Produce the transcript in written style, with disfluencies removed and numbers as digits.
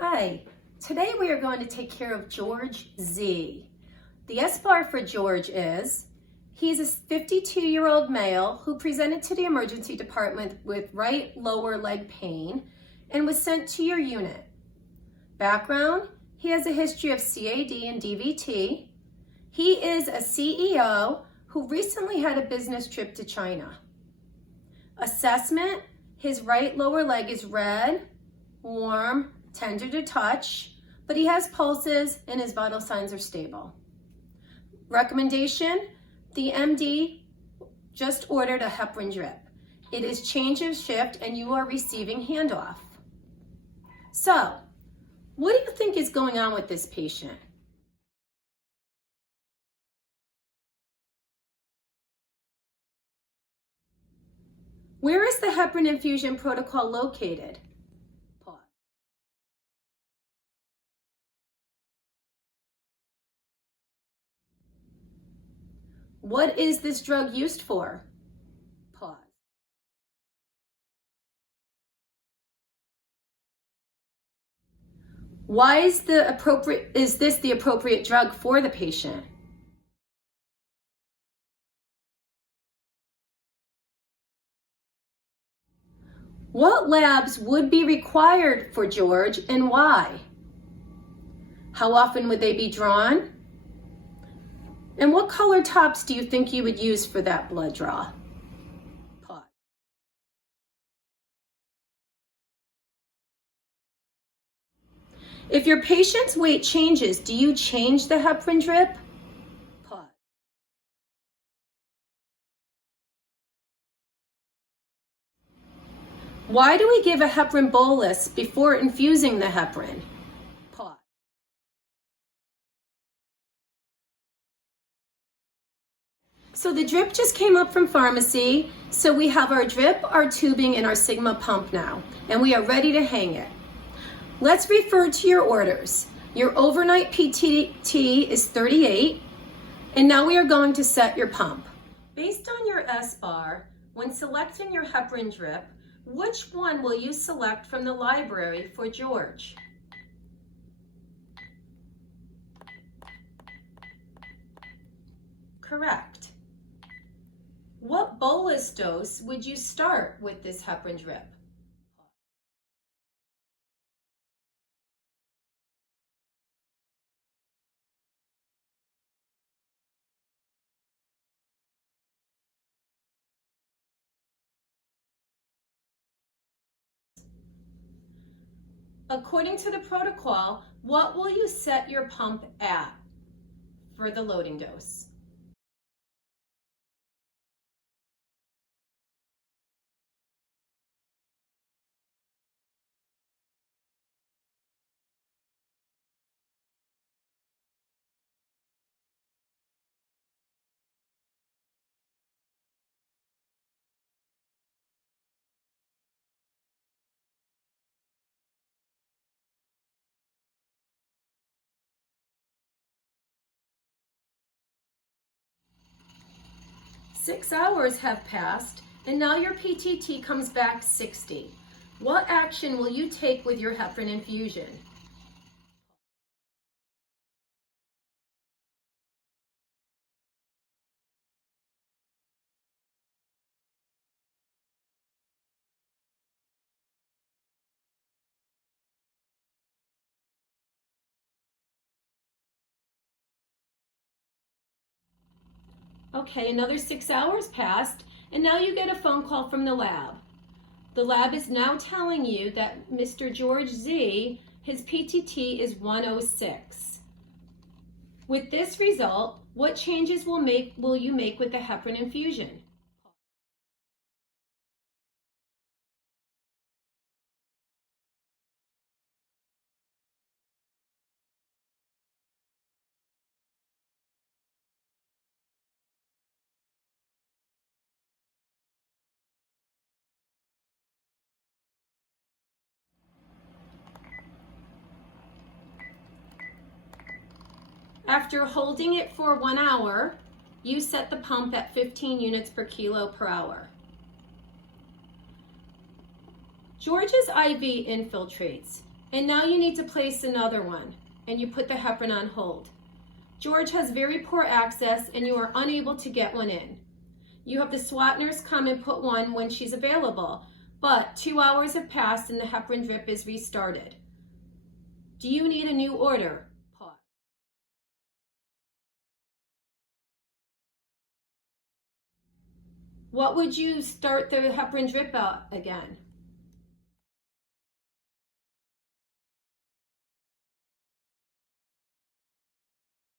Hi, today we are going to take care of George Z. The S bar for George is, he's a 52-year-old male who presented to the emergency department with right lower leg pain and was sent to your unit. Background, he has a history of CAD and DVT. He is a CEO who recently had a business trip to China. Assessment, his right lower leg is red, warm, tender to touch, but he has pulses and his vital signs are stable. Recommendation, the MD just ordered a heparin drip. It is change of shift and you are receiving handoff. So, what do you think is going on with this patient? Where is the heparin infusion protocol located? Pause. What is this drug used for? Pause. Why is this the appropriate drug for the patient? What labs would be required for George and why? How often would they be drawn? And what color tops do you think you would use for that blood draw? Pause. If your patient's weight changes, do you change the heparin drip? Pause. Why do we give a heparin bolus before infusing the heparin? Pause. So the drip just came up from pharmacy, so we have our drip, our tubing, and our Sigma pump now, and we are ready to hang it. Let's refer to your orders. Your overnight PTT is 38, and now we are going to set your pump. Based on your S bar, when selecting your heparin drip, which one will you select from the library for George? Correct. What bolus dose would you start with this heparin drip? According to the protocol, what will you set your pump at for the loading dose? Six hours have passed, and now your PTT comes back 60. What action will you take with your heparin infusion? Okay, another 6 hours passed, and now you get a phone call from the lab. The lab is now telling you that Mr. George Z, his PTT is 106. With this result, what changes will you make with the heparin infusion? After holding it for 1 hour, you set the pump at 15 units per kilo per hour. George's IV infiltrates. And now you need to place another one, and you put the heparin on hold. George has very poor access, and you are unable to get one in. You have the SWAT nurse come and put one when she's available, but 2 hours have passed and the heparin drip is restarted. Do you need a new order? Pause. What would you start the heparin drip out again?